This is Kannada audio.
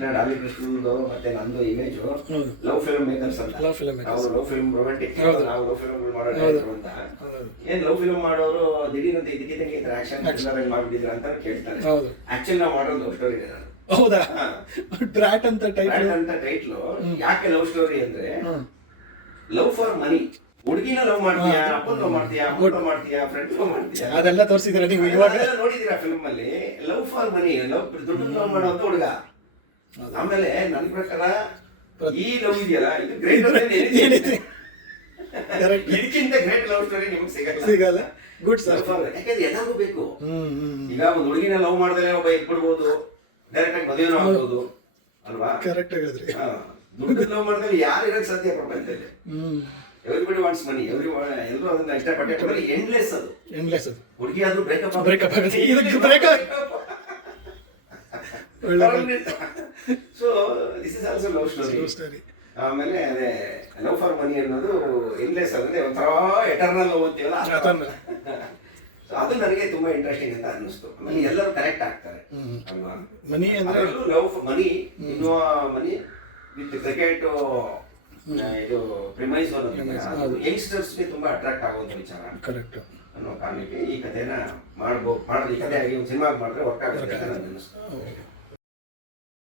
ಡಾಲಿ ಕೃಷ್ಣಂದು ಮತ್ತೆ ನಂದು ಇಮೇಜು ಹೌದು. ಲವ್ ಫಿಲ್ಮ್ ಮೇಕರ್ಸ್ ಅಂತ. ಲವ್ ಫಿಲ್ಮ್ ನಾವು ಲವ್ ಫಿಲ್ಮ್ ರೊಮ್ಯಾಂಟಿಕ್, ಹೌದು. ನಾವು ಲವ್ ಫಿಲ್ಮ್ ಹೌದು. ಮಾಡೋದು ಅಂತ. ಹೌದು. ಏನ್ ಲವ್ ಫಿಲ್ಮ್ ಮಾಡೋರು ದಿಢೀರಂತ ಇದಕ್ಕಿದ್ದಂಗೆ ಈ ತರ ಆಕ್ಷನ್ ಮಾಡ್ಬಿಟ್ಟಿದ್ರ ಅಂತ ಕೇಳ್ತಾರೆ. ಹೌದು. ಆಕ್ಚುಲಿ ನಾವು ಮಾಡೋ ಲವ್ ಸ್ಟೋರಿ ನಾನು. ಹೌದಾ? ಡ್ರಾಟ್ ಅಂತ ಟೈಟಲ್. ಅಂತ ಟೈಟ್ಲು. ಯಾಕೆ ಲವ್ ಸ್ಟೋರಿ ಅಂದ್ರೆ ಲವ್ ಫಾರ್ ಮನಿ. ಹುಡುಗಿನ ಲವ್ ಮಾಡ್ತೀಯಾ, ಅಪ್ಪನ ಲವ್ ಮಾಡ್ತೀಯಾ, ಅಮ್ಮನ ಲವ್ ಮಾಡ್ತೀಯಾ, ಫ್ರೆಂಡ್ ಲವ್ ಮಾಡ್ತೀಯಾ, ಅದೆಲ್ಲ ತೋರಿಸಿದ್ರೆ ನೀವು ಇವಾಗ ನೋಡಿದೀರಾ ಫಿಲ್ಮ್ ಅಲ್ಲಿ. ಲವ್ ಫಾರ್ ಮನಿ, ಲವ್ ದುಡ್ಡು ಲವ್ ಮಾಡೋಂತ ಹುಡುಗ. ಆಮೇಲೆ ನನ್ನ ಪ್ರಕಾರ ಈ ಲವ್ ಇದೆಯಲ್ಲ ಇದು ಗ್ರೇಟ್. ಇದಕ್ಕಿಂತ ಗ್ರೇಟ್ ಲವ್ ಸ್ಟೋರಿ ನಿಮ್ಗೆ ಸಿಗಲ್ಲ. Good sir. ಯಾಕಂದ್ರೆ ಎಲ್ಲರಿಗೂ ಬೇಕು. ಈಗ ಒಂದು ಹುಡುಗಿನ ಲವ್ ಮಾಡ್ದಲೇ ಒಬ್ಬ ಇಟ್ಬಿಡ್ಬೋದು, ಡೈರೆಕ್ಟ್ ಆಗಿ ಮದುವೆನೂ ಆಗ್ಬೋದು ಅಲ್ವಾ? ಕರೆಕ್ಟ್ ಹೇಳಿದ್ರಿ. ದುಡ್ಡು ಲವ್ ಮಾಡಿದ್ರೆ ಯಾರು ಇರೋದು ಸಾಧ್ಯ ಪ್ರಪಂಚದಲ್ಲಿ? ಎವ್ರಿಬಡಿ ವಾಂಟ್ಸ್ ಮನಿ, ಎಲ್ಲರೂ ಅದನ್ನ ಇಷ್ಟಪಟ್ಟೆ. ಎಂಡ್ಲೆಸ್ ಅದು, ಎಂಡ್ಲೆಸ್ ಅದು. ಹುಡುಗಿ ಆದ್ರೂ ಬ್ರೇಕಪ್ ಆಗುತ್ತೆ. ಇದಕ್ಕೆ breakup. So this is also love story. ಆಮೇಲೆ ಅದೇ ಲವ್ ಫಾರ್ ಮನಿ ಅನ್ನೋದು ಎಂಡ್ಲೆಸ್ ಅಂದ್ರೆ ಒಂಥರ ಎಟರ್ನಲ್ ಲವ್ ಅಂತೀವಲ್ಲ, ಅದು ನನಗೆ ತುಂಬಾ ಇಂಟ್ರೆಸ್ಟಿಂಗ್ ಅಂತ ಅನ್ನಿಸ್ತು. ಆಮೇಲೆ ಎಲ್ಲರೂ ಕನೆಕ್ಟ್ ಆಗ್ತಾರೆ ಅಲ್ವಾ? ಮನಿ ಅಂದ್ರೆ ಲವ್ ಮನಿ, ಇನ್ನೋ ಮನಿ ವಿತ್ ಕ್ರಿಕೆಟ್ ಇದು ಪ್ರಿಮೈಸ್ ಯಂಗ್ಸ್ಟರ್ಸ್ಗೆ ತುಂಬಾ ಅಟ್ರಾಕ್ಟ್ ಆಗುವಂತ ವಿಚಾರ. ಕರೆಕ್ಟ್ ಅನ್ನೋ ಕಾರಣಕ್ಕೆ ಈ ಕಥೆನ ಮಾಡೋದು. ಈ ಕಥೆ ಆಗಿ ಒಂದು ಸಿನಿಮಾ ಮಾಡಿದ್ರೆ ವರ್ಕ್ ಆಗುತ್ತೆ ಅಂತ ನನಗೆ ಅನ್ನಿಸ್ತು.